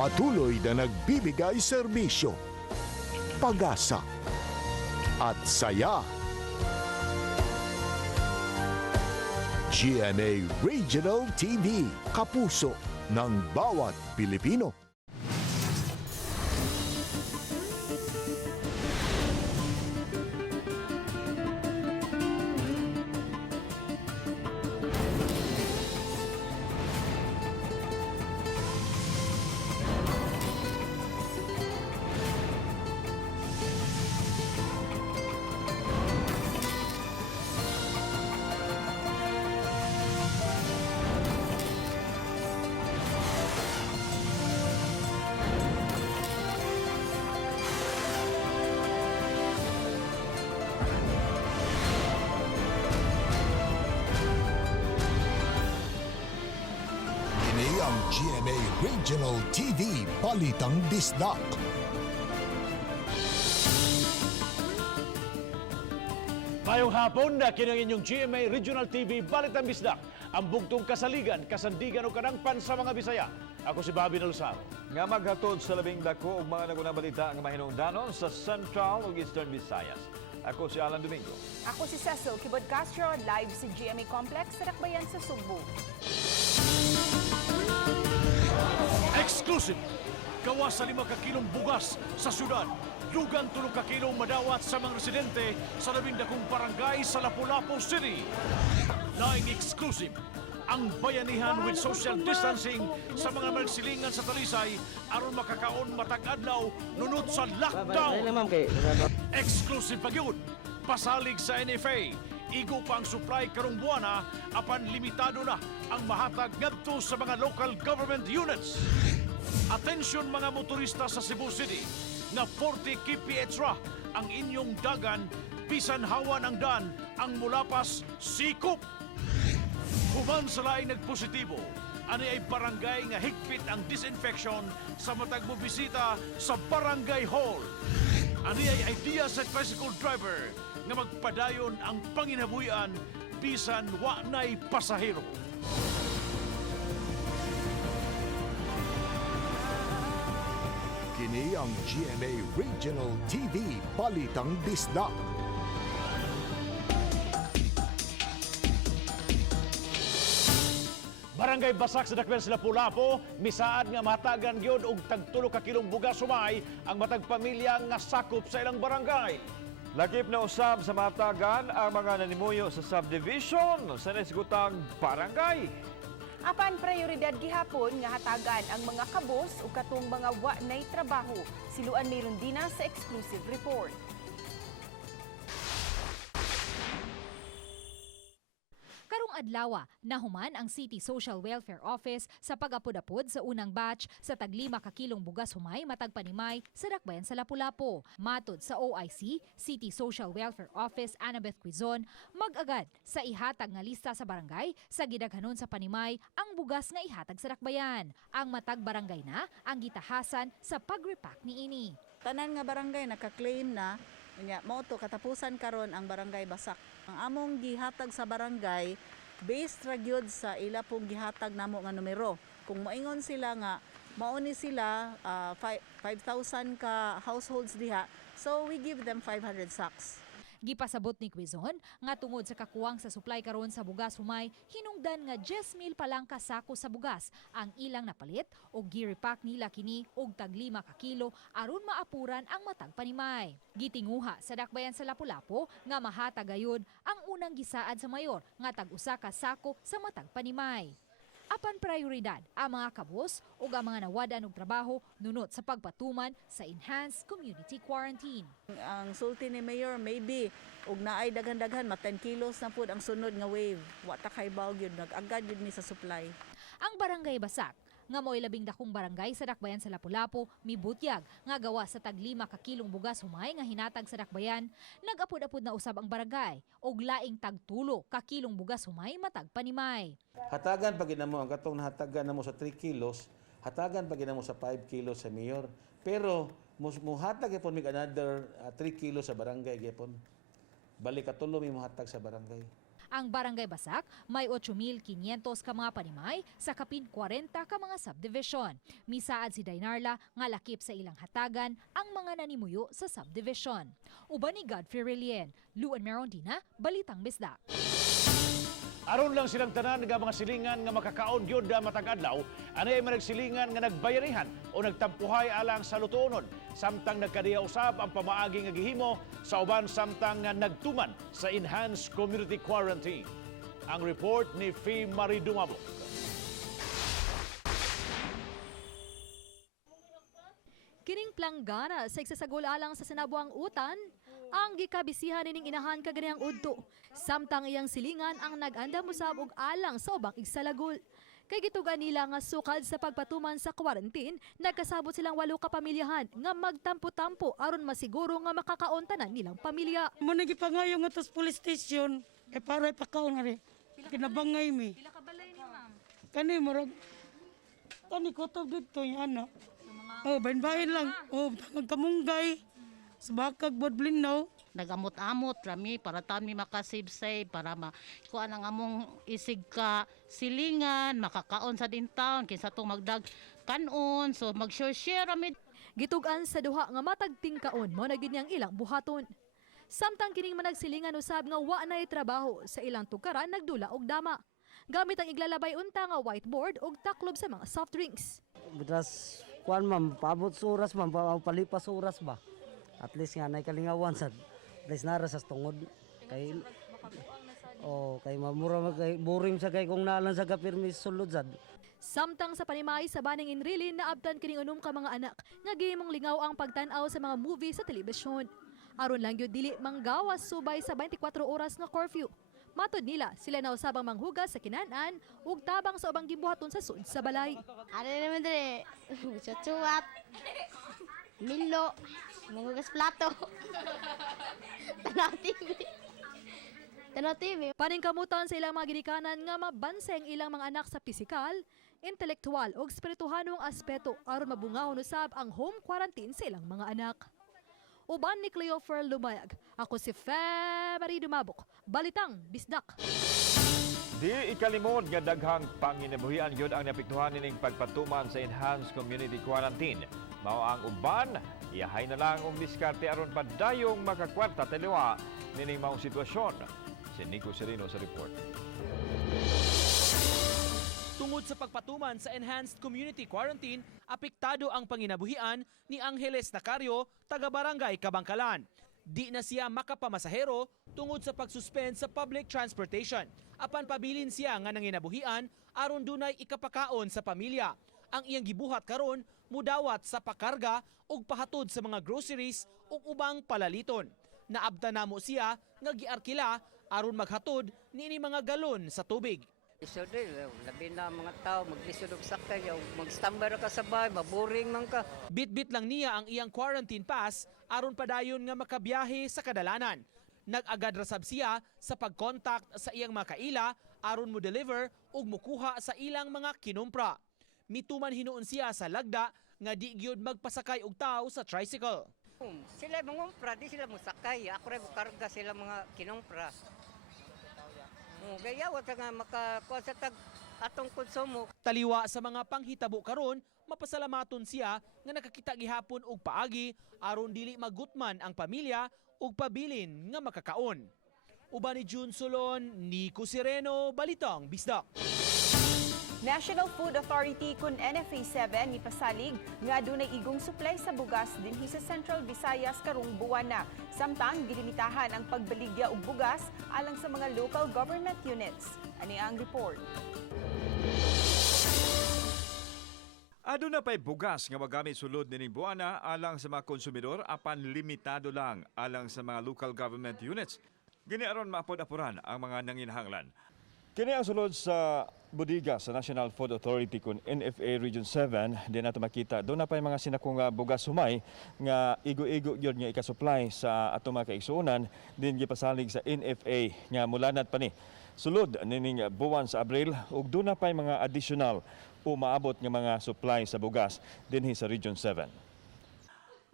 Patuloy na nagbibigay serbisyo, pag-asa at saya. GMA Regional TV, kapuso ng bawat Pilipino. Ang GMA Regional TV, Balitang Bisdak. Mayong hapon na kinang inyong GMA Regional TV, Balitang Bisdak. Ang bugtong kasaligan, kasandigan o kanangpan sa mga Bisaya. Ako si Bobby Nalsaro. Nga maghatod sa labing dagku ug mga naguna balita ang mahinungdanon sa Central ug Eastern Visayas. Ako si Alan Domingo. Ako si Cecil Kibod Castro, live sa GMA Complex sa Dakbayan sa Sugbo. Exclusive! Gawa sa 5 kakilong bugas sa syudad. Lugan 3 kakilong madawat sa mga residente sa 12 barangay sa Lapu-Lapu City. Laing exclusive! Ang bayanihan with social distancing sa mga magsilingan sa Talisay aron makakaon matag-adlaw nunot sa lockdown. Exclusive pa yun! Pasalig sa NFA. Igo pa ang supply karong buwana apan limitado na ang mahatag ngadto sa mga local government units. Atensyon mga motorista sa Cebu City na 40 kph ra ang inyong dagan bisan hawan ang dan ang mulapas sikop. Human sa laing nagpositibo, ani ay barangay nga higpit ang disinfection sa matag mo bisita sa barangay hall. Ani ay idea sa tricycle driver nga magpadayon ang panginabuyan bisan wa na'y pasahero. Kini ang GMA Regional TV, Balitang Bisdak. Barangay Basak sa Dakbayan sa Lapu-Lapu, misaad nga matagan gyud og tag 3 ka kilong bugas sumay ang matag pamilya nga sakop sa ilang barangay. Lakip na usab sa matagan ang mga nanimuyo sa subdivision sa nasgutang barangay. Apan prioridad gihapon nga hatagan ang mga kabos o katong mga wa nay trabaho. Siluan mayroon din sa exclusive report. Karong adlawa, nahuman ang City Social Welfare Office sa pag-apod-apod sa unang batch sa tag 5 ka kilong bugas humay matag panimay sa Dakbayan sa Lapu-Lapu. Matod sa OIC, City Social Welfare Office Annabeth Quizon, mag-agad sa ihatag nga lista sa barangay sa gidaghanon sa panimay ang bugas nga ihatag sa Dakbayan. Ang matag barangay na ang gitahasan sa pag-repack niini. Tanan nga barangay naka-claim na mao to katapusan karon ang barangay Basak. Ang among gihatag sa barangay based ra gyud sa ila pong gihatag namo nga numero. Kung moingon sila nga mauni sila 5,000 ka households diha, so we give them 500 sacks. Gipasabot ni Quizon nga tungod sa kakuwang sa supply karon sa bugas humay, hinungdan nga 10,000 pa lang ka sako sa bugas ang ilang napalit o gi-repack nila kini og tag 5 ka kilo aron maapuran ang matag panimay. Gitinguha sa Dakbayan sa Lapu-Lapu nga mahatag gayud ang unang gisaad sa mayor nga tag 1 ka sako sa matag panimay. Apan prioridad ang mga kabos o ang mga nawadan og trabaho nunot sa pagpatuman sa enhanced community quarantine. Ang sulti ni Mayor maybe og naay daghan-daghan 10 kilos na pud ang sunod nga wave. Wa ta kay baw gyud nag-agad gyud mi sa supply. Ang barangay Basak nga mo'y 12 barangay sa Dakbayan sa Lapu-Lapu mibutyag nga gawa sa tag 5 ka kilong bugas humay nga hinatag sa Dakbayan, nag-apod-apod na usab ang barangay og laing tag 3 ka kilong bugas humay matag panimay. Hatagan pag ginamo ang katong nahatagan namo sa 3 kilos, hatagan pag ginamo sa 5 kilos sa mayor. Pero muhatag gyapon mig another 3 kilos sa barangay gyapon. Balik katulo mi muhatag sa barangay. Ang Barangay Basak may 8,500 ka mga panimay sa kapin 40 ka mga subdivision. Misaad si Dainarla nga lakip sa ilang hatagan ang mga nanimuyo sa subdivision. Uban ni Godfrey Relien, Luan Merondina, Balitang Bisdak. Aron lang silang tanan nga mga silingan nga makakaon gyud matag adlaw, anay managsilingan nga nagbayarihan o nagtampuhay alang sa lutuonon, samtang nagkadiya usab ang pamaagi nga gihimo sa uban samtang nga nagtuman sa enhanced community quarantine. Ang report ni Fee Marie Dumabok. Kining planggana sa iksasagol alang sa sinabuang utan, ang gikabisihan nining inahan kaganiyang udto. Samtang iyang silingan ang nag-andam usab og alang sa ubang igsalagol. Kay gitugan nila nga sukad sa pagpatuman sa quarantine, nagkasabot silang 8 ka pamilyahan nga magtampo-tampo aron masiguro nga makakaon tanan nilang pamilya. Mo nagipangayo nga tos police station kay para ipakaon nga rin. Kinabangay mi. Pila ka balay ni ma'am? Kani murag kani kutob dito yung ano. Oh, bahin-bahin lang. Oh, tangang kamunggay. Sabakag bodblinaw. Nagamot-amot rami para taon mi makasave-save para kuan ang among isig ka silingan, makakaon sa din taon kinsa tong magdag kanon, so mag-share rami. Gitugan sa duha nga matagting kaon mo na gid niyang ilang buhaton. Samtang kining managsilingan usab nga wa nay trabaho sa ilang tukaran nagdula og dama. Gamit ang iglalabay unta nga whiteboard ug taklob sa mga soft drinks. Butas kuan ma'am, paabot sa oras ma'am, palipas sa oras ba? At least nga nay kalingawan sad. At least nara sa tungod kay kay mamura kay boring sa kay kung nalan sa kapirmi sulod sad. Samtang sa panimay sa Baning Inrilin naabtan kining unom ka mga anak nga gihimong lingaw ang pagtan-aw sa mga movie sa telebisyon. Aron lang gyud dili manggawas subay sa 24 oras nga curfew. Matod nila, sila na usabang manghugas sa kinanan ug tabang sa ubang gibuhaton sa sud sa balay. Ano naman dire? Chuchuat. Milo. Manghugas plato. Tanaw TV. Tanaw TV. Paningkamutan sa ilang mga ginikanan nga mabanseng ilang mga anak sa pisikal, intelektual ug espirituhanong aspeto aron mabungahon usab ang home quarantine sa ilang mga anak. Uban ni Cleofer Lumayag, ako si February Dumabok, Balitang Bisdak. Di ikalimod nga daghang panginabuhian yun ang napiktuhan nining pagpatuman sa enhanced community quarantine. Mao ang uban, iyahay na lang og diskarte aron padayong makakwarta taliwa nining maong sitwasyon. Si Nico Serino sa report. Tungod sa pagpatuman sa enhanced community quarantine, apektado ang panginabuhian ni Angeles Nacario, taga-barangay Kabangkalan. Di na siya makapamasahero tungod sa pagsuspend sa public transportation. Apan pabilin siya nga nanginabuhian aron dunay ikapakaon sa pamilya. Ang iyang gibuhat karon mudawat sa pakarga ug pahatod sa mga groceries ug ubang palaliton. Naabta namo siya nga giarkila aron maghatod niini mga galon sa tubig. Isod labi na mga tao maglisod og sakay mag-standby ka sa bahay, maboring man ka. Bit-bit lang niya ang iyang quarantine pass aron padayon nga makabiyahe sa kadalanan. Nag-agad rasab siya sa pag-contact sa iyang mga kaila aron mo deliver ug mukuha sa ilang mga kinumpra. Mituman hinuon siya sa lagda nga di gyud magpasakay og tao sa tricycle. Sila mangumpra, di sila musakay. Ako rin karga sila mga kinumpra. Gaya wag nga makakuha sa tag atong konsumo. Taliwa sa mga panghitabo karon, mapasalamaton siya nga nakakita gihapon og paagi aron dili magutman ang pamilya ug pabilin nga makakaon. Uban ni June Solon, Nico Sereno, Balitang Bisdak. National Food Authority kun NFA7 ipasalig nga adunay igong supply sa bugas dinhi sa Central Visayas karong buwan na. Samtang gilimitahan ang pagbaligya og bugas alang sa mga local government units. Ani ang report. Aduna pay bugas nga magamit sulod nining buwana alang sa mga konsumidor apan limitado lang alang sa mga local government units. Gini aron maapod-apuran ang mga nanginahanglan. Kini ang sulod sa bodega sa National Food Authority kun NFA Region 7, di nato makita doon na pa mga sinakong bugas humay nga igo-igo gyud nga ika-supply sa ato mga kaigsuonan din gipasalig sa NFA nga mulanad pa ni sulod nining buwan sa Abril ug doon na pa mga additional o maabot nga mga supply sa bugas dinhi sa Region 7.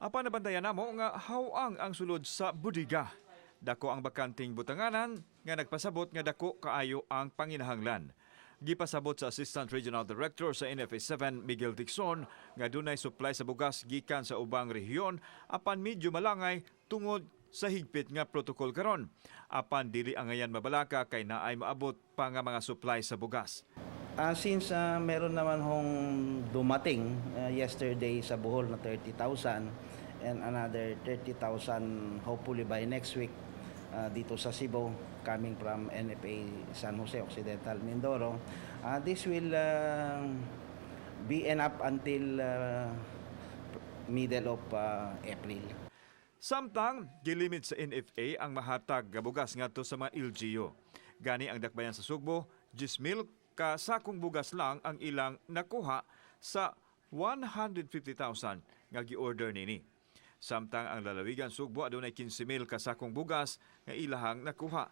Apan nabantayan namo nga hawang ang sulod sa bodega. Dako ang bakanting butanganan nga nagpasabot nga dako kaayo ang panginahanglan. Gipasabot sa Assistant Regional Director sa NFA7 Miguel Dixon nga dunay supply sa bugas gikan sa ubang rehiyon apan medyo malangay tungod sa higpit nga protokol karon. Apan dili angayan mabalaka kay naay maabot pa nga mga supply sa bugas. Since meron naman hong dumating yesterday sa Bohol na 30,000 and another 30,000 hopefully by next week dito sa Cebu coming from NFA San Jose Occidental Mindoro, this will be enough until middle of April. Samtang gilimit sa NFA ang mahatag nga bugas ngadto sa mga LGU. Gani ang dakbayan sa Sugbo, 10,000 ka sakong bugas lang ang ilang nakuha sa 150,000 nga gi-order nini. Samtang ang lalawigan Sugbo adunay 15,000 ka sakong bugas nga ilahang nakuha.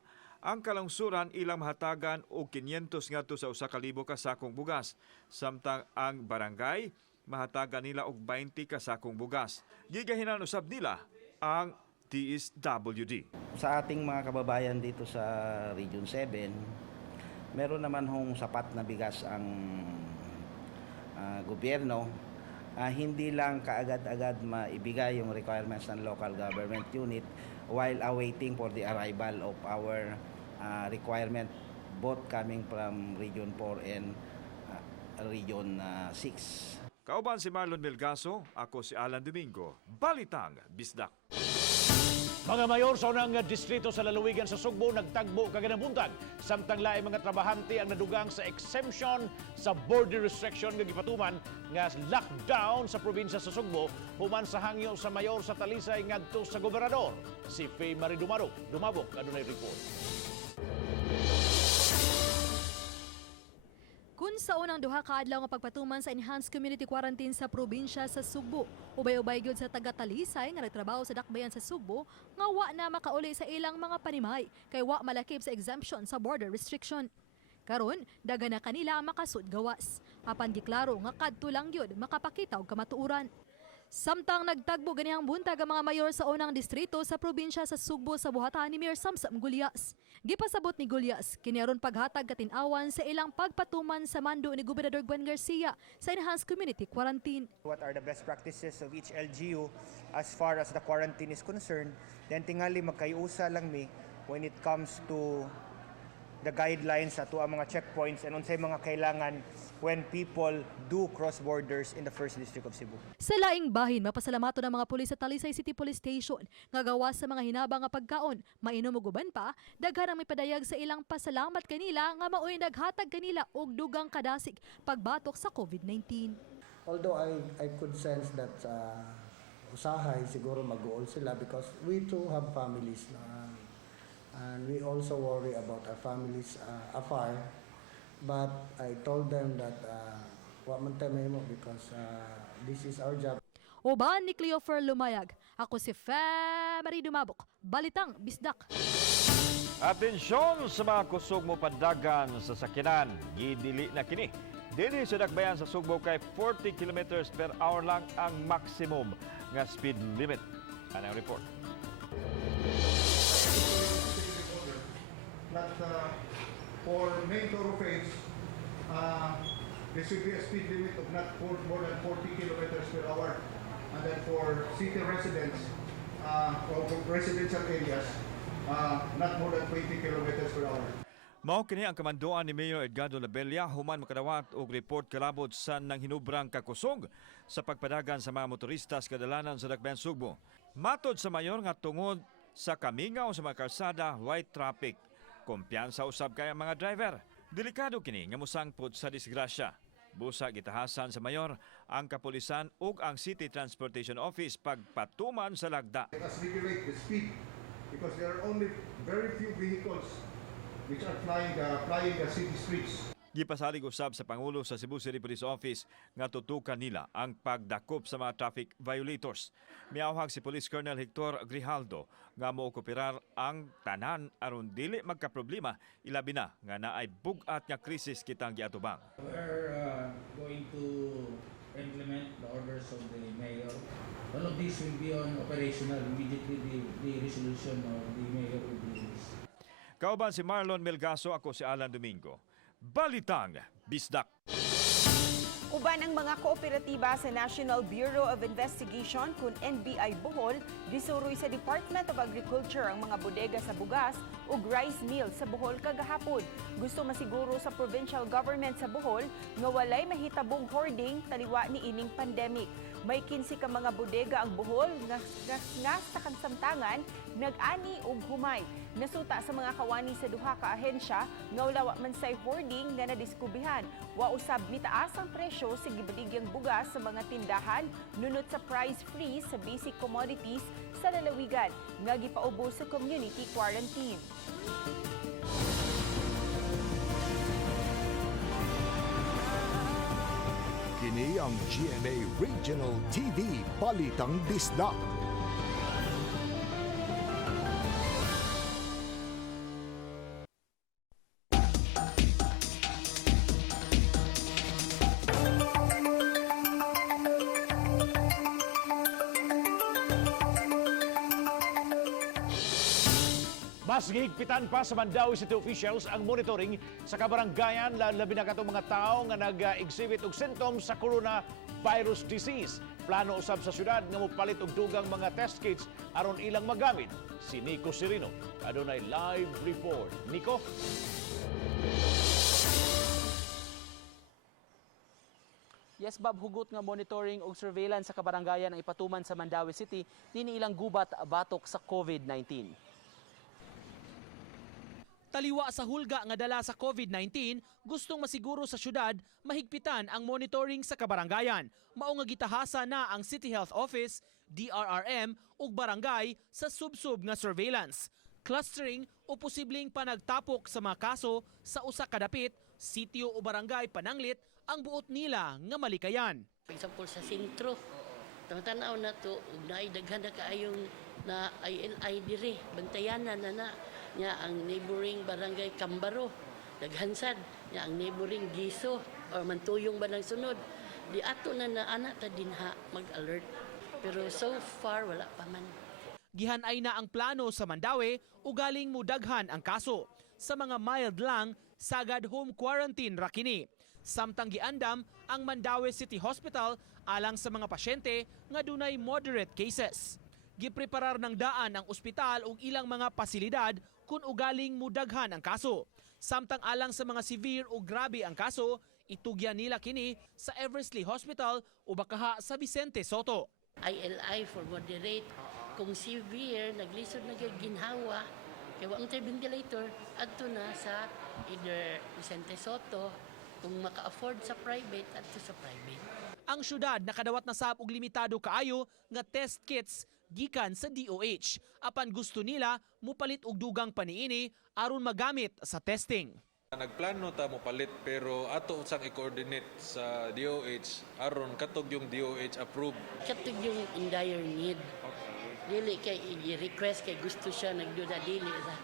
Ang kalangsuran ilang mahatagan og 500 ngadto sa 1,000 ka sakong bugas. Samtang ang barangay mahatagan nila og 20 ka sakong bugas. Gigahinan usab nila ang DSWD. Sa ating mga kababayan dito sa Region 7, meron naman hong sapat na bigas ang gobyerno. Hindi lang kaagad-agad maibigay yung requirements ng local government unit while awaiting for the arrival of our requirement both coming from Region 4 and Region 6. Kauban si Marlon Melgaso, ako si Alan Domingo, Balitang Bisdak. Mga mayor sa unang distrito sa lalawigan sa Sugbo nagtagbo kaganang buntag. Samtang laing mga trabahante ang nadugang sa exemption sa border restriction nga gipatuman nga lockdown sa probinsya sa Sugbo human sa hangyo sa mayor sa Talisay ngadto sa gobernador. Si Faye Marie Dumabok adunay report. Kun sa unang duha ka adlaw nga pagpatuman sa enhanced community quarantine sa probinsya sa Sugbo, ubay-ubay gyud sa taga Talisay nga nagtrabaho sa dakbayan sa Sugbo nga wa na makauli sa ilang mga panimay kay wa malakip sa exemption sa border restriction. Karon, daghan na kanila ang makasud gawas. Apan giklaro nga kadto lang gyud makapakita og kamatuoran. Samtang nagtagbo ganihang buntag ang mga mayor sa unang distrito sa probinsya sa Sugbo sa buhatan ni Mayor Samsam Gulyas. Gipasabot ni Gulyas, kiniaron paghatag katinawan sa ilang pagpatuman sa mando ni Gobernador Gwen Garcia sa enhanced community quarantine. What are the best practices of each LGU as far as the quarantine is concerned? Then tingali magkayusa lang mi when it comes to the guidelines ato ang mga checkpoints and unsay mga kailangan when people do cross borders in the 1st District of Cebu. Sa laing bahin, mapasalamato ng mga pulis sa Talisay City Police Station nga gawas sa mga hinabang nga pagkaon, mainom ug uban pa, daghan ang may padayag sa ilang pasalamat kanila nga maoy naghatag kanila og dugang kadasig pagbatok sa COVID-19. Although I could sense that usahay siguro mag-uol sila because we too have families and we also worry about our families afar. But I told them that wa man tayo mahimo because this is our job. Uban ni Cleofer Lumayag, ako si Faye Marie Dumabok, Balitang Bisdak. Atensyon sa mga kusog mo pandagan sa sakinan, gidili na kini. Dili sa dakbayan sa Sugbo kay 40 km per hour lang ang maximum nga speed limit. Ano ang report? For main thoroughfares, there should be a speed limit of not more than 40 kilometers per hour. And then for city residents, or for residential areas, not more than 20 kilometers per hour. Mao kini ang kamandoan ni Mayor Edgardo Labella human makadawat og report kalabot sa nang hinubrang kakusog sa pagpadagan sa mga motoristas kadalanan sa dakbayan Sugbo. Matod sa mayor nga tungod sa kamingaw sa mga kalsada, white traffic. Kumpiyansa usab kay ang mga driver. Delikado kini nga mosangpot sa disgrasya. Busa gitahasan sa mayor ang kapulisan ug ang City Transportation Office pagpatuman sa lagda. Let us regulate the speed because there are only very few vehicles which are flying the city streets. Gipasalig usab sa Pangulo sa Cebu City Police Office nga tutukan nila ang pagdakop sa mga traffic violators. Miawhag si Police Colonel Hector Grijaldo nga mookupirar ang tanan aron dili magkaproblema ilabi na nga naay bugat nga krisis kitang giatubang. We're going to implement the orders of the mayor All of this will be on operational immediately the resolution of the mayor will be released. Kauban si Marlon Melgaso, ako si Alan Domingo. Balitang Bisdak. Uban ang mga kooperatiba sa National Bureau of Investigation kung NBI Bohol, gisuroy sa Department of Agriculture ang mga bodega sa bugas ug rice mill sa Bohol kagahapon. Gusto masiguro sa provincial government sa Bohol nga walay mahitabong hoarding taliwa ni ining pandemic. May 15 ka mga bodega ang Bohol nga sa kansamtangan nag-ani og humay. Nasuta sa mga kawani sa duha ka ahensya nga wala man say hoarding nga nadiskubihan. Wa usab mitaas ang presyo sa gibaligyang bugas sa mga tindahan nunot sa price freeze sa basic commodities sa lalawigan nga gipaubos sa community quarantine. Kini ang GMA Regional TV Balitang Bisdak. Mas gihigpitan pa sa Mandawi City officials ang monitoring sa kabaranggayan labi na katong mga tao nga nag-exhibit og symptoms sa coronavirus disease. Plano usab sa syudad nga mopalit og dugang mga test kits aron ilang magamit. Si Nico Sirino adunay live report. Nico? Yes, Bob, hugot nga monitoring ug surveillance sa kabaranggayan ang ipatuman sa Mandawi City nini ilang gubat batok sa COVID-19. Taliwa sa hulga nga dala sa COVID-19, gustong masiguro sa syudad mahigpitan ang monitoring sa kabaranggayan. Mao nga gitahasa na ang City Health Office, DRRM ug barangay sa subsub nga surveillance. Clustering o posibleng panagtapok sa mga kaso sa usa ka dapit, sitio o barangay pananglit ang buot nila nga malikayan. For example sa sentro, tanaw na to ug naay daghan na kaayong na ILI dire, bantayanan na nya ang neighboring barangay Kambaro, daghansad nya ang neighboring Giso or Mantuyong ba nang sunod. Di ato na ana ta dinha mag-alert. Pero so far wala pa man. Gihanay na ang plano sa Mandawi ugaling mudaghan ang kaso. Sa mga mild lang, sagad home quarantine ra kini. Samtang giandam ang Mandawi City Hospital alang sa mga pasyente nga dunay moderate cases. Gipreparar ng daan ang ospital ug ilang mga pasilidad kung ugaling mudaghan ang kaso. Samtang alang sa mga severe o grabe ang kaso, itugyan nila kini sa Eversley Hospital o bakaha sa Vicente Soto. ILI for moderate. Kung severe, naglisod na ginhawa, kaya ang ventilator, adto na sa either Vicente Soto, kung maka-afford sa private, adto sa private. Ang syudad nakadawat na sab og limitado kaayo nga test kits gikan sa DOH. Apan gusto nila mupalit og dugang paniini aron magamit sa testing. Nagplano ta mo palit pero ato usang i-coordinate sa DOH aron katog yung DOH approve. Katog yung in dire need. Dili kay i-request kay gusto siya nagduda dili ra.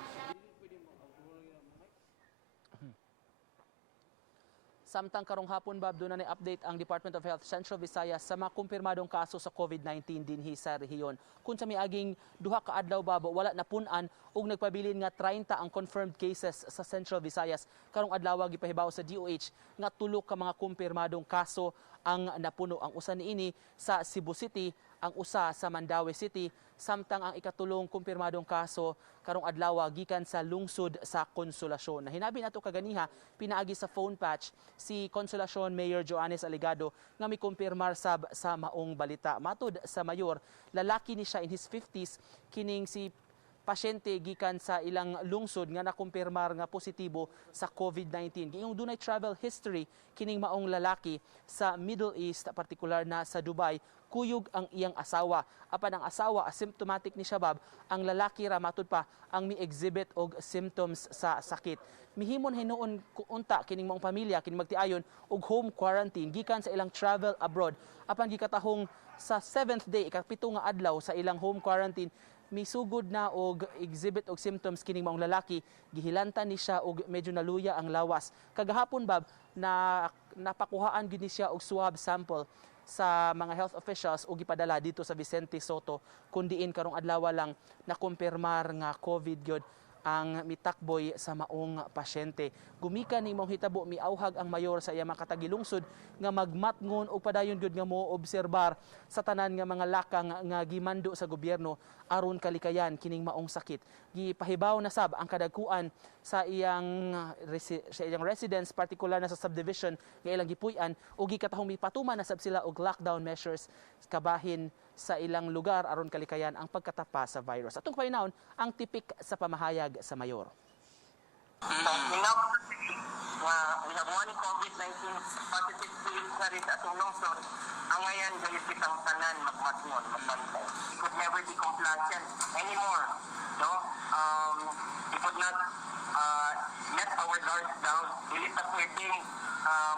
Samtang karong hapon, Bob, doon na update ang Department of Health Central Visayas sa mga kumpirmadong kaso sa COVID-19 dinhi sa rehiyon. Kung sa miaging duha ka adlaw, Bob, wala na punan ug nagpabilin nga 30 ang confirmed cases sa Central Visayas. Karong adlaw gipahibaw sa DOH nga tulo ka mga kumpirmadong kaso ang napuno. Ang usa niini sa Cebu City, ang usa sa Mandawi City, samtang ang ikatulong kumpirmadong kaso karong adlaw gikan sa lungsod sa Konsolasyon. Hinabi nato kaganiha pinaagi sa phone patch si Konsolasyon Mayor Joannes Aligado nga may kumpirmar sab sa maong balita. Matud sa mayor, lalaki ni siya in his 50s, kining si pasyente gikan sa ilang lungsod nga nakumpirmar nga positibo sa COVID-19. Giyong dunay travel history kining maong lalaki sa Middle East, partikular na sa Dubai. Kuyog ang iyang asawa. Apan ang asawa asymptomatic ni Shabab, ang lalaki ra matud pa ang mi-exhibit og symptoms sa sakit. Mihimon hinuon unta kining maong pamilya kining magtiayon og home quarantine gikan sa ilang travel abroad. Apan gikatahong sa 7th day, ikapito nga adlaw sa ilang home quarantine, misugod na og exhibit og symptoms kining maong lalaki, gihilantan ni siya og medyo naluya ang lawas. Kagahapon, Bob, na napakuhaan gid ni siya og swab sample sa mga health officials o gipadala dito sa Vicente Soto kundiin karong adlaw lang na kumpirmar nga COVID gyud ang mitakboy sa maong pasyente. Gumikan ni mong hitabo miauhag ang mayor sa iya makatagilungsod nga magmatngon o padayon gyud nga moobserbar sa tanan nga mga lakang nga gimando sa gobyerno aron kalikayan kining maong sakit. Gipahibaw na sab ang kadagkuan sa iyang residence, particular na sa subdivision nga ilang gipuy-an o gikatahong mipatuman na sab sila og lockdown measures kabahin sa ilang lugar aron kalikayan ang pagkatapa sa virus. Atong painaon ang tipik sa pamahayag sa mayor. We have one COVID-19 positive case na rin sa atong lungsod. Ang ngayon, galit kitang tanan, magmatngon, magbantay. Could never be complacent anymore. No? We could not let our guards down. Dili ta pwedeng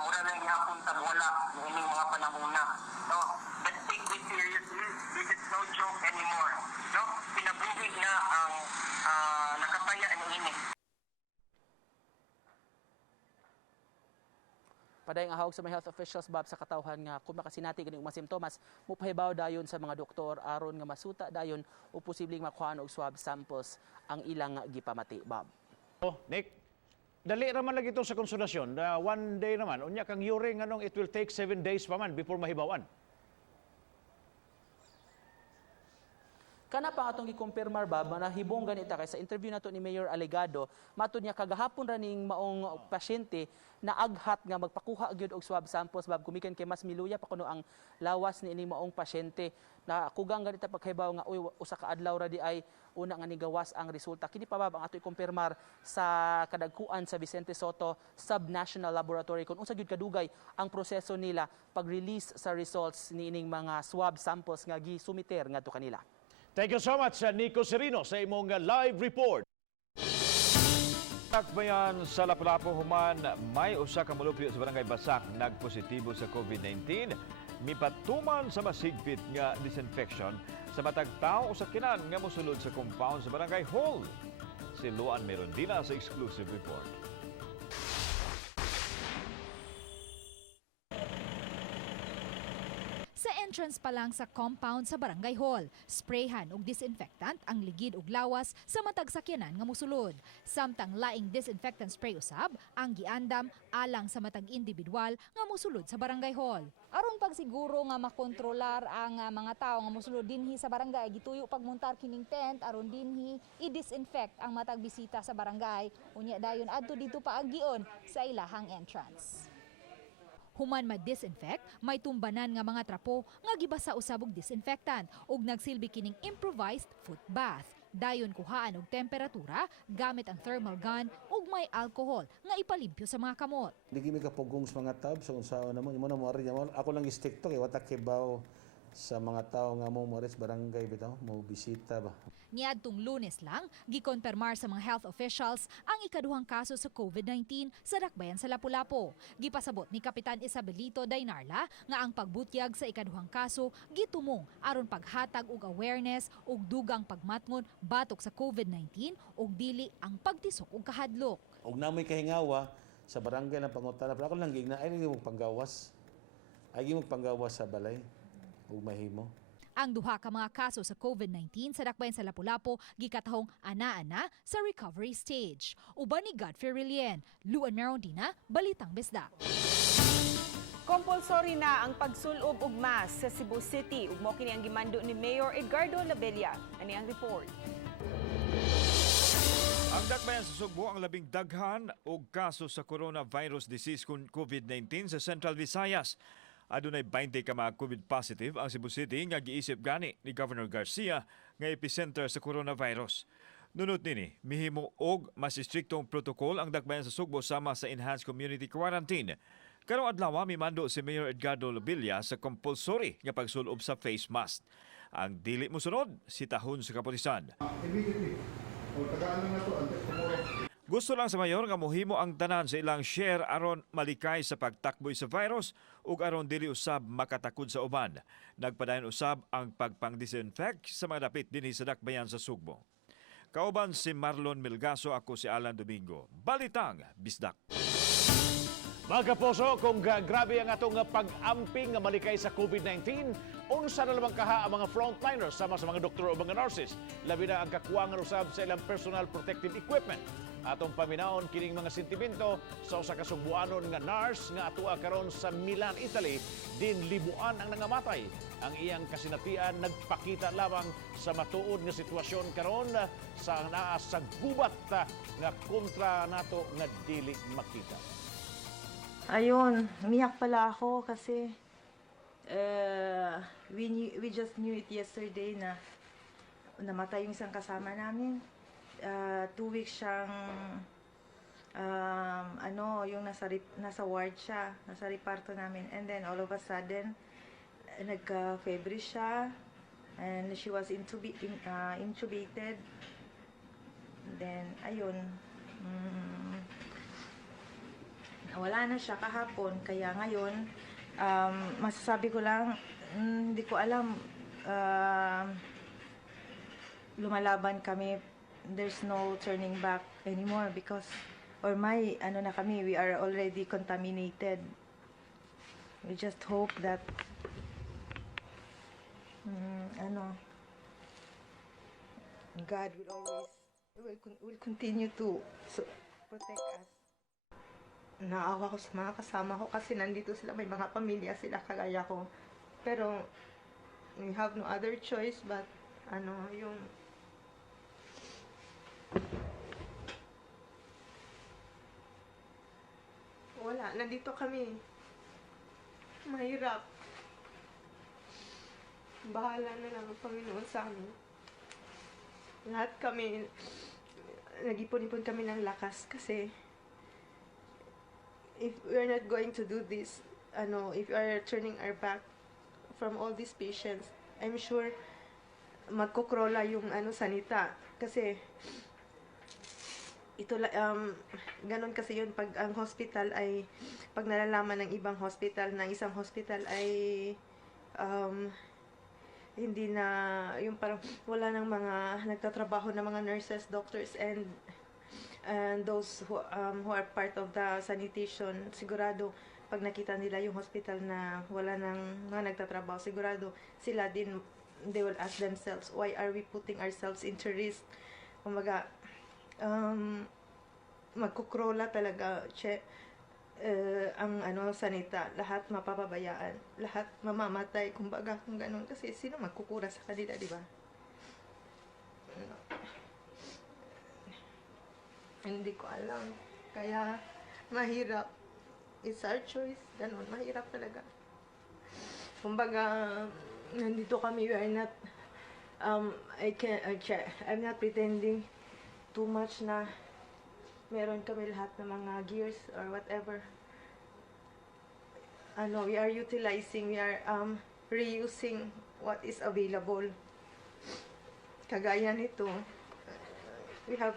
mura nang ihapon tagwala ng ining mga panahuna. No? Let's take this seriously. This is no joke anymore. No? Pinabuhig na ang nakapaya ng ini. Padayong ahawag sa mga health officials bab sa katawhan nga kung makasinati ganing mga simptomas mopahibaw dayon sa mga doktor aron nga masuta dayon o posibleng makuha og swab samples ang ilang gipamati bab. Nick, dali raman lagi ito sa konsultasyon. One day naman. Unya kang urine anong it will take 7 days pa man before mahibawan. Kana pa atong gikumpirmar bab na hibong ganita kay sa interview nato ni Mayor Alegado matud niya kagahapon ra ning maong pasyente na aghat nga magpakuha gyud og swab samples bab kumikan kay mas miluya pa kuno ang lawas ni ini maong pasyente na kugang ganita paghibaw nga usa ka adlaw ra di ay una nga nigawas ang resulta. Kini pa bab ang ato ikumpirmar sa kadagkuan sa Vicente Soto Subnational Laboratory kung unsa gyud kadugay ang proseso nila pag-release sa results ni ining mga swab samples nga gisumiter ngadto kanila. Thank you so much, Nico Serino, sa imong live report. Takbayan sa Lapu-Lapu human, may usa ka molupyo sa barangay Basak nagpositibo sa COVID-19. Mipatuman sa masigpit nga disinfection sa matag tao sa kinan nga mosulod sa compound sa barangay hall. Si Luan Merondila sa exclusive report. Sa entrance pa lang sa compound sa barangay hall, sprayhan og disinfectant ang ligid ug lawas sa matag sakyanan nga mosulod. Samtang laing disinfectant spray usab ang giandam alang sa matag individual nga mosulod sa barangay hall. Aron pagsiguro nga makontrolar ang mga tawo nga mosulod dinhi sa barangay, gituyo pagmontar kining tent aron dinhi i-disinfect ang matag bisita sa barangay. Unya dayon adto dito paagion sa ilahang entrance. Human ma-disinfect, may tumbanan nga mga trapo nga gibasa usab og disinfectant ug nagsilbi kining improvised foot bath. Dayon kuhaan og temperatura gamit ang thermal gun ug may alcohol nga ipalimpyo sa mga kamot. Dili mi kapugong sa mga tab so unsaon namo imo na mo ari ako lang stick to kay watak kibaw sa mga tao nga mo sa barangay bitaw mo bisita ba. Niadtong Lunes lang, gikonpermar sa mga health officials ang ikaduhang kaso sa COVID-19 sa dakbayan sa Lapu-Lapu. Gipasabot ni Kapitan Isabelito Dainarla nga ang pagbutyag sa ikaduhang kaso gitumong aron paghatag og awareness ug dugang pagmatngon batok sa COVID-19 ug dili ang pagtisok og kahadlok. Og namoy kahingawa sa barangay ng pangutana pero ako lang gigna ay mo panggawas. Ay mo panggawas sa balay ug mahimo. Ang duha ka mga kaso sa COVID-19 sa dakbayan sa Lapu-Lapu gikatahong ana-ana sa recovery stage. Uban ni Godfrey Rilien, Luan Merondina, Balitang Bisdak. Compulsory na ang pagsulob og mask sa Cebu City ug mao kini ang gimando ni Mayor Edgardo Labella. Ani ang report. Ang dakbayan sa Sugbo ang labing daghan og kaso sa coronavirus disease kung COVID-19 sa Central Visayas. Adunay 20 ka mga COVID positive ang Cebu City nga giisip gani ni Governor Garcia nga epicenter sa coronavirus. Nunot nini, mihimo og mas istriktong protokol ang dakbayan sa Sugbo sama sa enhanced community quarantine. Karong adlaw mimando si Mayor Edgardo Labella sa compulsory nga pagsulob sa face mask. Ang dili mosunod si tahon sa kapulisan. Immediately. O tagaan lang na to until tomorrow. Gusto lang sa mayor nga mohimo ang tanan sa ilang share aron malikay sa pagtakboy sa virus ug aron dili usab makatakod sa uban. Nagpadayon usab ang pagpang-disinfect sa mga dapit dinhi sa dakbayan sa Sugbo. Kauban si Marlon Milgaso, ako si Alan Domingo. Balitang Bisdak. Mga kapuso, kung grabe ang atong pag-amping nga malikay sa COVID-19, unsa na lamang kaha ang mga frontliners sama sa mga doktor o mga nurses, labi na ang kakuwangan usab sa ilang personal protective equipment. Atong paminaon kining mga sentimento sa usa ka Sugbuanon nga nurse nga atua karon sa Milan, Italy, din libuan ang nangamatay. Ang iyang kasinatian nagpakita lamang sa matuod nga sitwasyon karon sa naa sa gubat nga kontra nato nga dili makita. Ayun, umiyak pala ako kasi we just knew it yesterday na namatay yung isang kasama namin. 2 weeks siyang yung nasa ward siya, nasa reparto namin. And then all of a sudden, nagka-febre siya and she was intubated. Then, ayun, wala na siya kahapon, kaya ngayon masasabi ko lang, hindi ko alam, lumalaban kami. There's no turning back anymore because we are already contaminated. We just hope that God will continue to protect us. Naawa ko sa mga kasama ko kasi nandito sila, may mga pamilya sila kagaya ko. Pero we have no other choice but wala, nandito kami. Mahirap. Bahala na lang ang Panginoon sa amin. Lahat kami, nag-ipon-ipon kami ng lakas kasi if we're not going to do this, if we are turning our back from all these patients, I'm sure magkukrola yung sanita. Kasi ito ganon kasi yun pag ang hospital ay, pag nalalaman ng ibang hospital na isang hospital ay hindi na, yung parang wala ng mga nagtatrabaho na mga nurses, doctors, and those who are part of the sanitation, sigurado pag nakita nila yung hospital na wala ng mga nagtatrabaho, sigurado sila din, they will ask themselves, why are we putting ourselves into risk? Kumaga, magkukrola talaga ang sanita, lahat mapapabayaan, lahat mamamatay, kumbaga kung ganun, kasi sino magkukura sa kanila, di ba? Hindi ko alam, kaya mahirap. It's our choice, ganun, mahirap talaga. Kumbaga, nandito kami, we are not I'm not pretending too much na meron kami lahat ng mga gears or whatever. We are utilizing, we are reusing what is available. Kagaya nito, we have,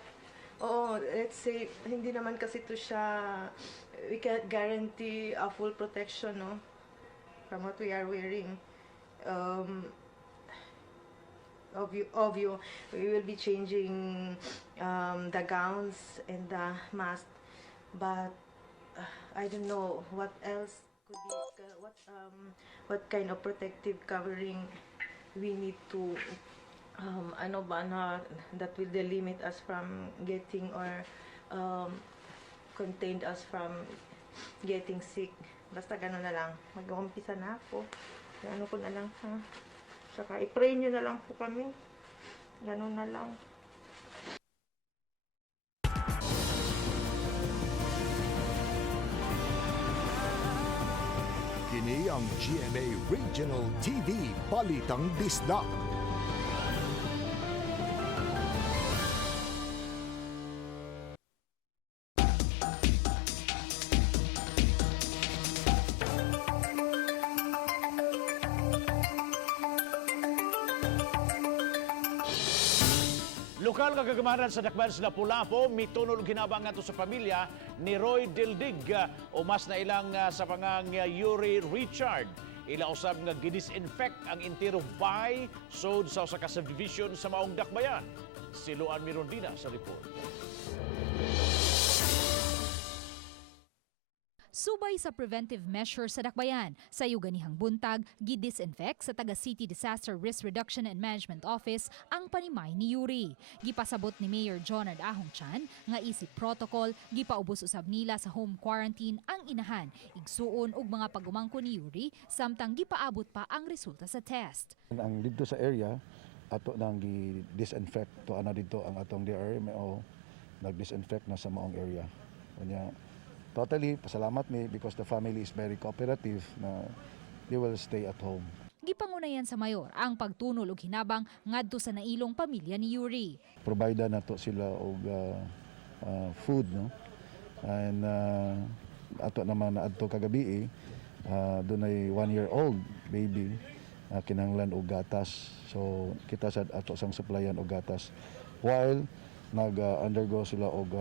let's say, hindi naman kasi to siya, we can't guarantee a full protection, no, from what we are wearing. Of you, we will be changing the gowns and the mask, but I don't know what else could be, what kind of protective covering we need to that will delimit us from getting or contained us from getting sick. Basta gano'n na lang, mag-umpisa na ako, ano ko na lang, ha? Saka i-pray nyo na lang po kami. Ganun na lang. Kini ang GMA Regional TV Balitang Bisdak. Lokal nga gagamanan sa dakban sa Lapu-Lapu, mitunol ginabang nga sa pamilya ni Roy Dildig o mas na ilang sa pangang Yuri Richard. Ila usab nga gidisinfect ang entero bay sod sa usa ka subdivision sa maong dakbayan. Siluan Mirondina sa report. Subay sa preventive measures sa dakbayan, sa yuganihang buntag, gidisinfect sa taga-City Disaster Risk Reduction and Management Office ang panimay ni Yuri. Gipasabot ni Mayor Jonard Ahong Chan nga isip protocol, gipaubos usab nila sa home quarantine ang inahan, igsuon og mga pagumangko ni Yuri, samtang gipaabot pa ang resulta sa test. Ang dito sa area, ato nang gi-disinfect to ana dito ang atong DRMO, nag-disinfect na sa maong area. Kanya, totally, pasalamat mi because the family is very cooperative na they will stay at home. Gipangunayan sa mayor ang pagtunol og hinabang ngadto sa nailong pamilya ni Yuri. Provide na to sila og food, no? And ato naman na adto kagabi, dunay 1-year-old baby kinahanglan og gatas. So kita sad ato sang supplyan og gatas while nag-undergo sila og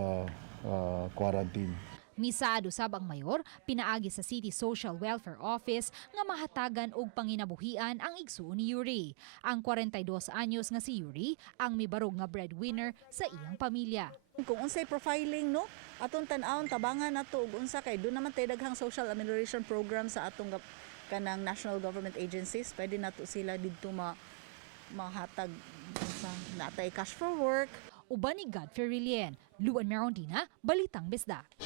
quarantine. Misaad usab ang mayor, pinaagi sa City Social Welfare Office nga mahatagan og panginabuhian ang igsuon ni Yuri. Ang 42 anyos nga si Yuri ang mibarog nga breadwinner sa iyang pamilya. Kung unsay profiling, no, atong tan-awon tabangan nato og unsa kay do naman tay daghang social amelioration program sa atong kanang national government agencies, pwede nato sila didto mahatag sa natay cash for work. Uban ni Godfrey Rilien, Luan Merondina, Balitang Bisdak.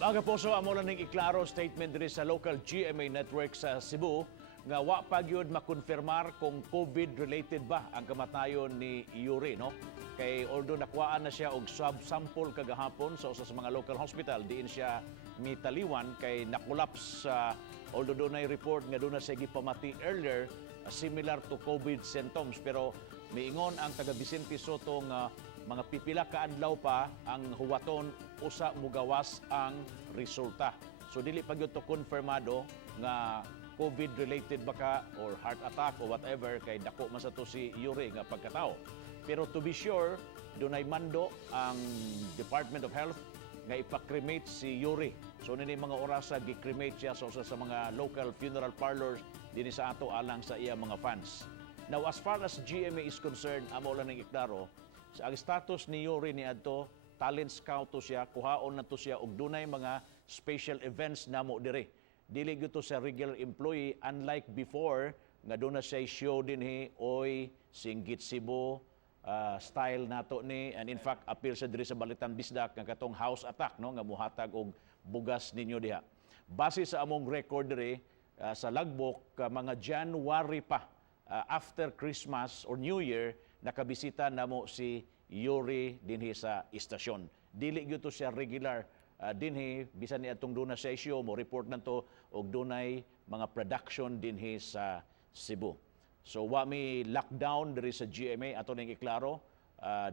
Mga puso, amo lang ning iklaro statement diri sa local GMA network sa Cebu nga wa pa gyud makonfirmar kung COVID-related ba ang kamatayon ni Yuri, no? Kay although nakuhaan na siya og swab sample kagahapon sa usa sa mga local hospital, diin siya mitaliwan kay nakulaps although doon ay report nga doon na siya gipamati earlier, similar to COVID symptoms, pero miingon ang taga Vicente Soto nga mga pipila ka adlaw pa ang huwaton usa mugawas ang resulta. So dili pa gyud to konfirmado nga COVID related baka or heart attack or whatever kay dako man sa to si Yuri nga pagkatao. Pero to be sure, dunay mando ang Department of Health nga ipa-cremate si Yuri. So nini mga oras sa gi-cremate siya sa usa sa mga local funeral parlors dinhi sa ato alang sa iya mga fans. Now, as far as GMA is concerned, amo lang ng iklaro, ang status ni Yuri ni adto, talent scout to siya, kuhaon na to siya, og dunay mga special events namo dire. Dili gyud to sa regular employee, unlike before, nga doon na siya show din oy, Singgit Cebu, style nato ni, and in fact, appeal sa diri sa Balitang Bisdak, nga katong house attack, no, nga muhatag og bugas ninyo diha. Base sa among record dire, sa logbook, mga January pa, after Christmas or New Year, nakabisita namo si Yuri dinhi sa istasyon. Dili gyud to siya regular dinhi, bisan ni atong duna sa isyo mo report nanto og dunay mga production dinhi sa Cebu. So wa mi lockdown diri sa GMA ato ning iklaro,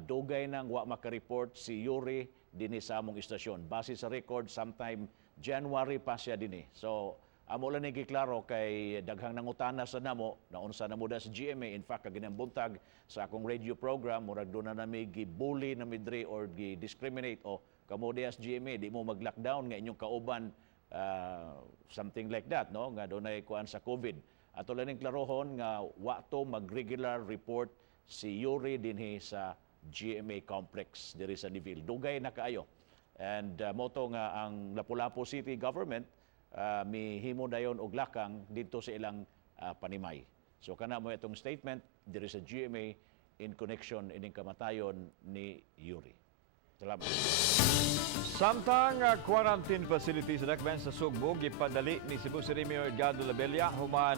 dugay nang wa maka-report si Yuri dinhi sa among istasyon. Base sa record, sometime January pa siya dinhi. So amo lang giklaro kay daghang nangutana sa namo na unsa namo da sa GMA. In fact, kaginang buntag sa akong radio program, murag doon na nami gi-bully na midri or gi-discriminate o kamo diha sa GMA, di mo mag-lockdown nga inyong kauban, something like that, no? Nga doon ay kuan sa COVID. Ato lang ning klarohon nga wa to mag-regular report si Yuri dinhi sa GMA complex diri sa Divil. Dugay na kaayo. And moto nga ang Lapu-Lapu City government mihimo dayon og lakang dito sa ilang panimay. So kana mo itong statement diri sa GMA in connection ining kamatayon ni Yuri. Salamat. Samtang quarantine facility sa Dakbayan sa Sugbo gipadali ni Cebu City Mayor Edgardo Labella human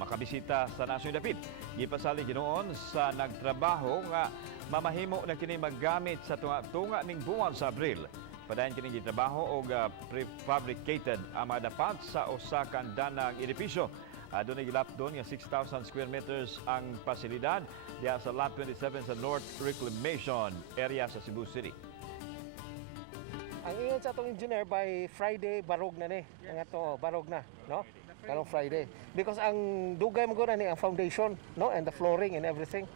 makabisita sa Nasyon Dapit. Gipasali ginoon sa nagtrabaho nga mamahimo na kini maggamit sa tunga ning buwan sa Abril. Padayon kini gitrabaho og prefabricated ang mga dapat sa usa ka danang edipisyo. Doon ay gilapdon nga 6,000 square meters ang pasilidad diya sa Lot 27 sa North Reclamation area sa Cebu City. Ang ingon sa atong engineer by Friday barog na ni. Ang ato barog na, no? Karong Friday. Because ang dugay mo guna ni ang foundation, no, and the flooring and everything.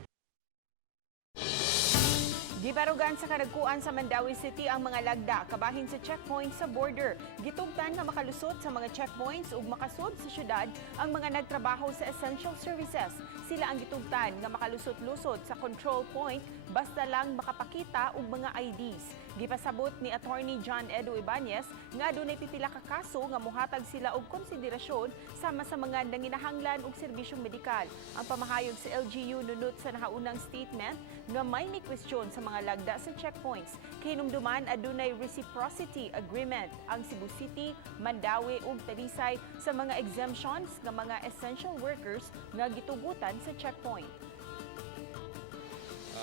Gibarugan sa kadagkuan sa Mandawi City ang mga lagda kabahin sa checkpoints sa border. Gitugtan nga makalusot sa mga checkpoints ug makasud sa syudad ang mga nagtrabaho sa essential services. Sila ang gitugtan nga makalusot-lusot sa control point basta lang makapakita og mga IDs. Gipasabot ni Attorney John Edu Ibanez nga adunay pipila ka kaso nga mohatag sila og konsiderasyon sama sa mga nanginahanglan og serbisyong medikal. Ang pamahayog sa LGU nunot sa nakaunang statement nga may question sa mga lagda sa checkpoints. Hinumduman adunay reciprocity agreement ang Cebu City, Mandawi ug Talisay sa mga exemptions nga mga essential workers nga gitugutan sa checkpoint.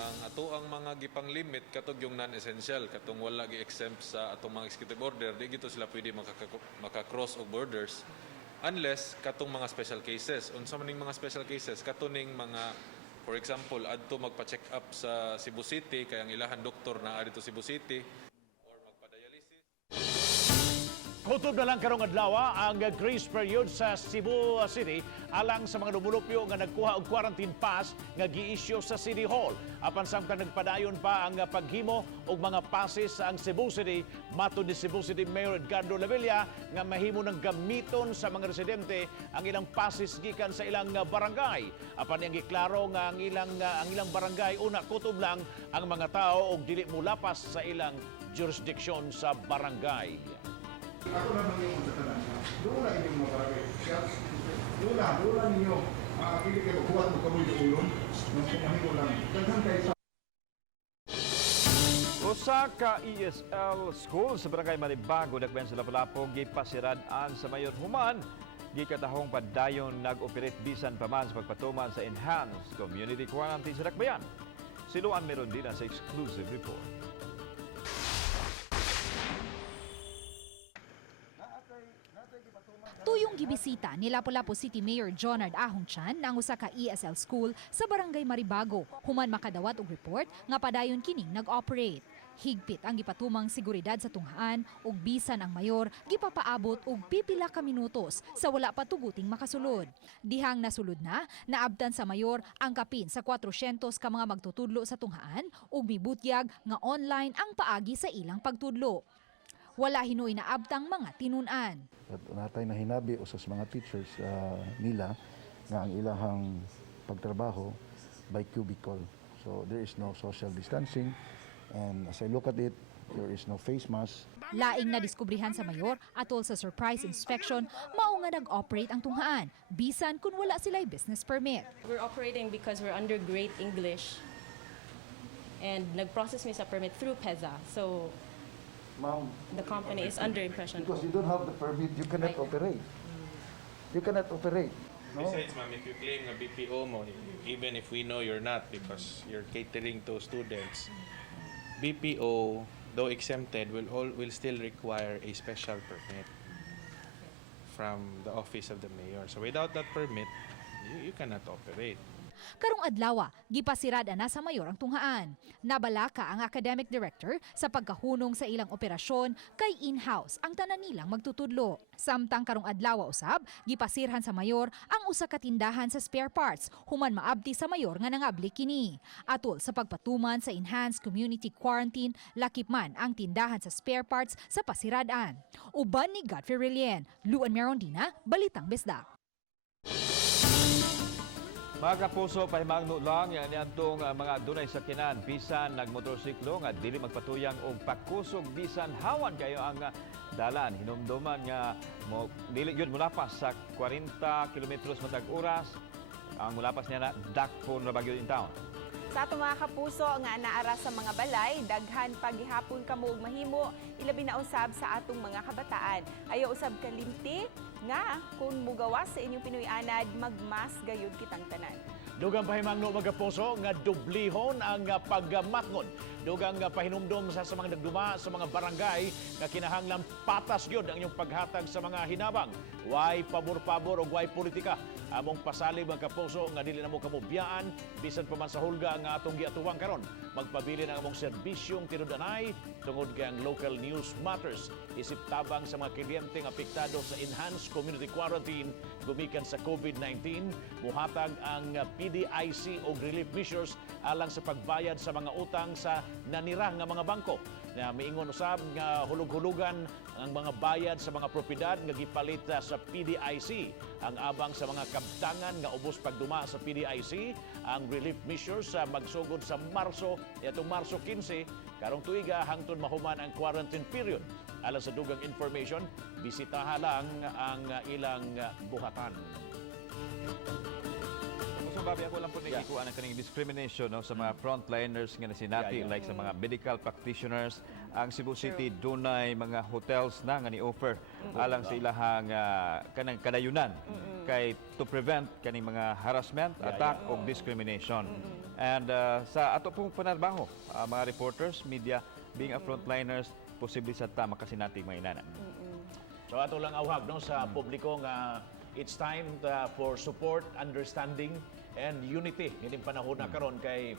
Ang ato ang mga gipang limit katong yung non-essential, katong wala gi-exempt sa atong mga executive order, di gito sila pwede maka-cross og borders unless katong mga special cases. Unsa man ning mga special cases, katuning mga for example, adto magpa-check up sa Cebu City kay ang ilahan doktor na adto Cebu City. Kutob na lang karong adlawa ang grace period sa Cebu City alang sa mga dumulupyo nga nagkuha og quarantine pass nga gi-issue sa City Hall. Apan samtang nagpadayon pa ang paghimo og mga passes sa ang Cebu City, matud ni Cebu City Mayor Edgardo Lavilla nga mahimo ng gamiton sa mga residente ang ilang passes gikan sa ilang barangay. Apan yang giklaro nga ang ilang barangay una kutob lang ang mga tao og dili mulapas sa ilang jurisdiksyon sa barangay. Ako naman yung sa tanan. Doon lang inyong mga barangay. Doon lang ninyo. Pili kayo, buhat mo kamoy sa ulong. Nung kumahin mo lang. Daghan kayo sa... Usa ka ESL school sa Barangay Maribago nagben sa Lapu-Lapu gipasirad-an sa mayor human. Gikatahong padayon nag-operate bisan pa man sa pagpatuman sa enhanced community quarantine sa Dakbayan. Siluan meron din sa exclusive report. Tuyong gibisita ni Lapu-Lapu City Mayor Jonard Ahongchan ang usa ka ESL school sa Barangay Maribago human makadawat og report nga padayon kining nag-operate. Higpit ang gipatumang seguridad sa tunghaan ug bisan ang mayor gipapaabot og pipila ka minutos sa wala pa tuguting makasulod. Dihang nasulod na, naabtan sa mayor ang kapin sa 400 ka mga magtutudlo sa tunghaan ug mibutyag nga online ang paagi sa ilang pagtudlo. Wala hinoy na abtang mga tinunan. At natay na hinabi usas mga teachers nila nga ang ilahang pagtrabaho by cubicle. So there is no social distancing and as I look at it, there is no face mask. Laing na diskubrihan sa mayor atol sa surprise inspection, mao nga nag-operate ang tunghaan bisan kun wala sila'y business permit. We're operating because we're under Great English and nag-process mi sa permit through PEZA. So the company is under impression. Because you don't have the permit, you cannot operate. You cannot operate. No? Besides, ma'am, if you claim a BPO mo, even if we know you're not because you're catering to students, BPO, though exempted, will still require a special permit from the office of the mayor. So without that permit, you cannot operate. Karong adlawa, gipasirada na sa mayor ang tunghaan. Nabalaka ang academic director sa pagkahunong sa ilang operasyon kay in-house ang tanan nilang magtutudlo. Samtang karong adlawa usab, gipasirhan sa mayor ang usa ka tindahan sa spare parts human maabti sa mayor nga nangabli kini. Atol sa pagpatuman sa enhanced community quarantine, lakip man ang tindahan sa spare parts sa pasirad-an. Uban ni Godfrey Rilien, Luan Merondina, Balitang Bisdak. Mga kapuso, pahimangno lang yan niyantong mga dunay sakyanan bisan nagmotorsiklo nga dili magpatuyang og pakusog bisan hawan kayo ang dalan. Hinumduman nga dili yun mulapas sa 40 kilometros matag oras. Ang mulapas niya na dagku na bagyo in town. Sa ato mga kapuso nga naara sa mga balay, daghan paghihapon kamo og mahimo, ilabi na usab sa atong mga kabataan. Ayo usab kalimti nga kung mugawas sa inyong Pinoy anad, magmas gayud kitang tanan. Dugang pahimangno mga kapuso nga dublihon ang pagmatngon. Dugang pahinumdom sa mga nagduma sa mga barangay nga kinahanglan patas gyud ang inyong paghatag sa mga hinabang. Way pabor-pabor o way politika. Among pasalig mga kapuso nga dili na mo kamubiyaan bisan pa man sa hulga nga atong giatuwang karon. Magpabili ng among serbisyong tinudanay tungod kay ang local news matters. Isip tabang sa mga kliyente nga apektado sa enhanced community quarantine gumikan sa COVID-19, muhatag ang PDIC og relief measures alang sa pagbayad sa mga utang sa nanira nga mga bangko. na miingon usab nga hulug-hulugan ang mga bayad sa mga propiedad nga gipalit sa PDIC. Ang abang sa mga kabtangan nga ubos pagduma sa PDIC, ang relief measures sa magsugod sa Marso, itong Marso 15, karong tuiga hangtod mahuman ang quarantine period. Alang sa dugang information, bisitaha lang ang ilang buhatan. So, Bobby, ako lang po nakikuha ng kaning discrimination no, sa mga frontliners nga nasinati, like sa mga medical practitioners. Ang Cebu City, dunay mga hotels na nga ni-offer alang sa ilahang kanang kadayunan kay to prevent kaning mga harassment, attack o discrimination. And sa ato pong panarbaho, mga reporters, media, being a frontliners, posible sa tama kasi nating mga inanan. So ato lang awhag no, sa publiko nga it's time for support, understanding, and unity nitong panahon na karon kay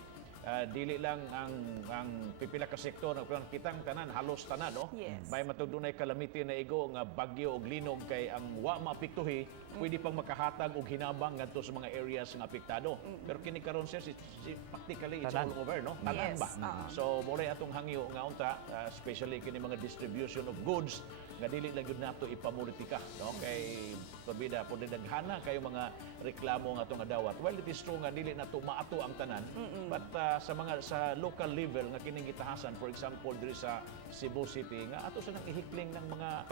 dili lang ang pipila ka sektor na kitang tanan halos tanan no. Yes. May matudunay calamity na igo nga bagyo og linog kay ang wa maapektuhi pwede pang makahatag og hinabang ngadto sa mga areas nga apektado. Pero kini karon sir practically it's all over no. Tanan ba? So mo atong hangyo nga unta especially kini mga distribution of goods nga dili lang gyud nato ipamuritika no kay pabida pud daghana kayo mga reklamo nga atong adawat. Well, it is true nga dili nato maato ang tanan but sa local level nga kining gitahasan, for example diri sa Cebu City nga ato sa nang ihikling ng mga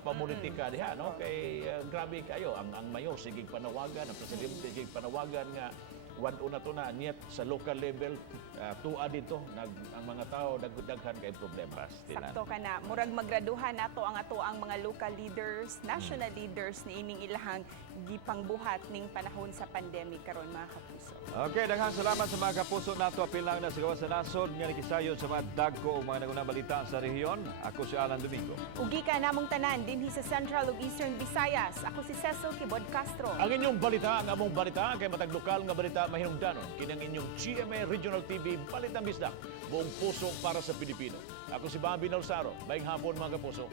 pamulitika diha no kay grabe kayo ang mayor sige panawagan, ang presidente sige panawagan nga wad-una to na niyat sa local level tuwa dito ang mga tao daghan kay problema. Sakto ka na. Murag magraduhan nato ang mga local leaders, national leaders ni ining ilahang gipangbuhat ning panahon sa pandemic karon mga kapuso. Okay, daghang salamat sa mga kapuso nato apil lang na sa gawas sa nasod nga nakisayon sa mga dagku o mga nag-una'ng balita sa rehiyon. Ako si Alan Domingo. Ugi ka namong tanan dinhi sa Central ug Eastern Visayas. Ako si Cecil Kibod Castro. Ang inyong balita, ang among balita kay matag lokal nga balita mahinungdanon kinang inyong GMA Regional TV Balitang Bisdak, buong puso para sa Pilipino. Ako si Bobby Nalsaro. Bayang hapon mga kapuso.